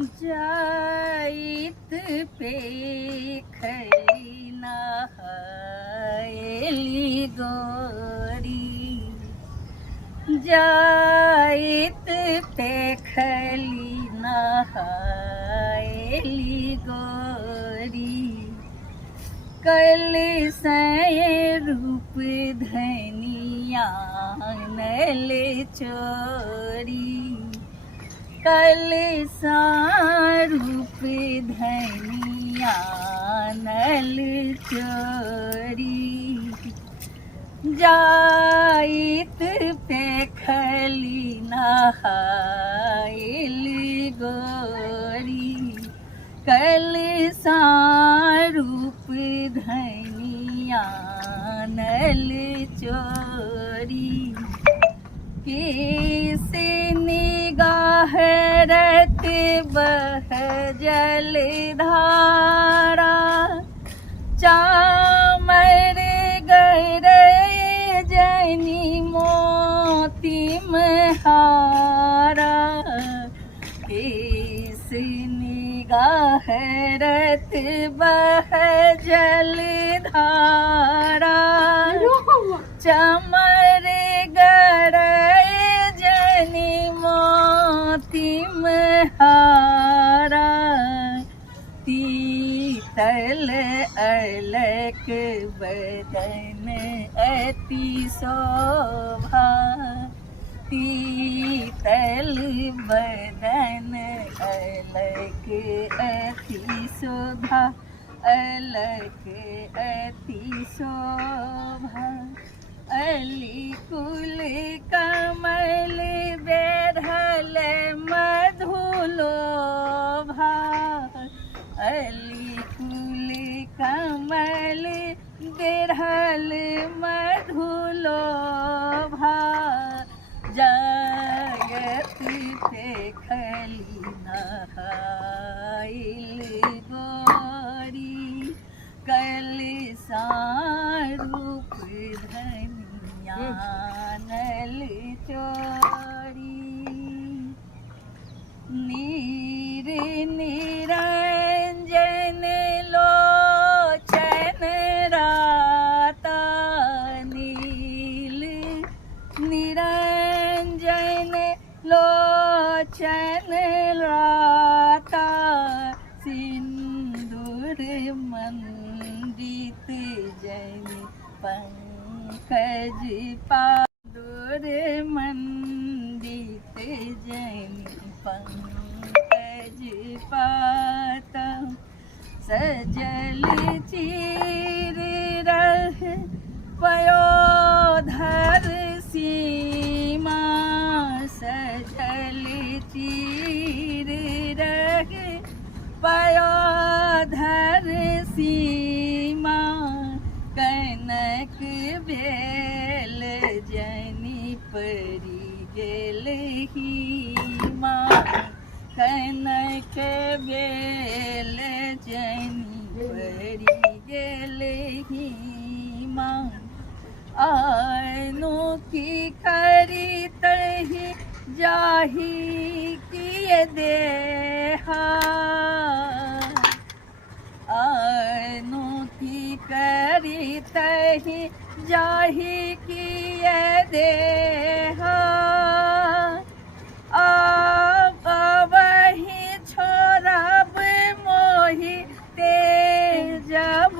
जाइत पे खली नहाएली गोरी, जाइत पे खली नहाएली गोरी, कल सय रूप धनिया नल चोरी, कल रूप धनिया नल चोरी, जाइत पे खली नहाएली गोरी, कल रूप धनिया नल चोरी, किस निगाह रत बह जल धारा, चामर गरे जनी मोती हारा, किस निगाह रत बह जल धारा, चमर गरे जनी मोती हारा, तीतल अलक बदन अति शोभा, तीतल बदन अलक अति शोभा, अलक अति शोभा, अली कुल कमल बेरहल मधुलोभा, अली कुल कमल बेरहल मधुलोभा, जायत पे खली नहाएली गोरी, कल रूप धनिया नल चोरी, नीर निरंजन लोचन राता, नील निरंजन लोचन राता, सिंदूर मंडित जनि पंकज पादुर मंडित जनि पंकज पाता, सजल चीर रह पयोधर सीमा, सजल चीर रह पयोधर सीमा, कनक बेल जनी परी गेल हीमा, कनक बेल जनी परी गेल हीमा, आनो की करी तही जाही किए देहा, आनो की करी तही जाही किए देहा, वही छोड़ब मोहि ते जब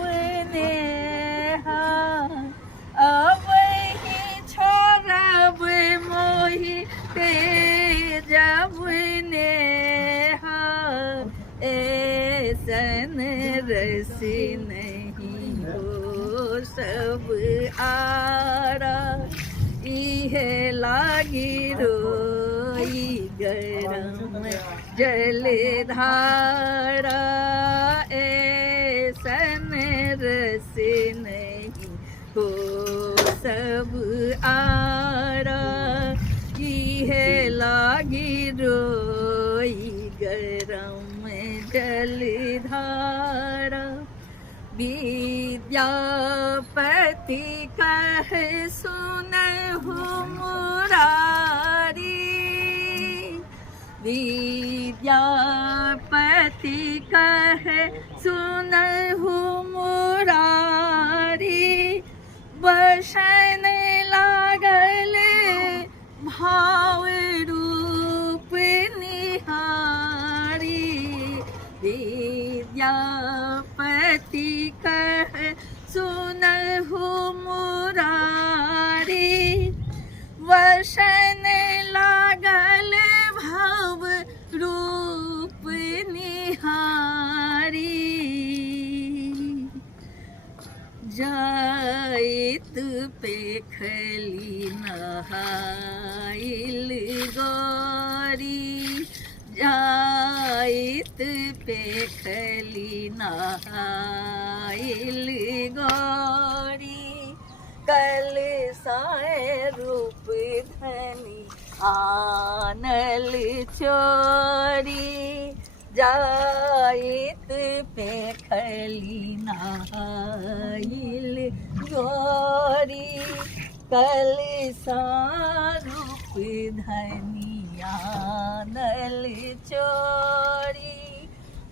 नेहा, वही छोड़ब मोहि ते जब नेहा, ऐसन रस नहीं हो सब आरा, इहे लागी रोई गरम जल धारा, ऐसन रस नहीं हो सब आरा, इहे लागी रोई गरम जल धारा, विद्यापति कह सुनहु मुरारी, विद्यापति पति कहे सुनहु मुरारी बसन लागल भाव रूप निहारी विद्यापति कहे सुनहु मुरारी वसन लागल भाव रूप निहारी जाइत पेखली नहाइल गौरी जाइत पेखली नहाइल गौरी कल साय रूप धनी आनल चोरी जाइत पेखली नहाइल गौरी कल रूप धनी आनल चोरी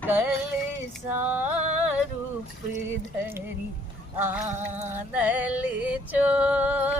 कल रूप धनी आनल चोरी।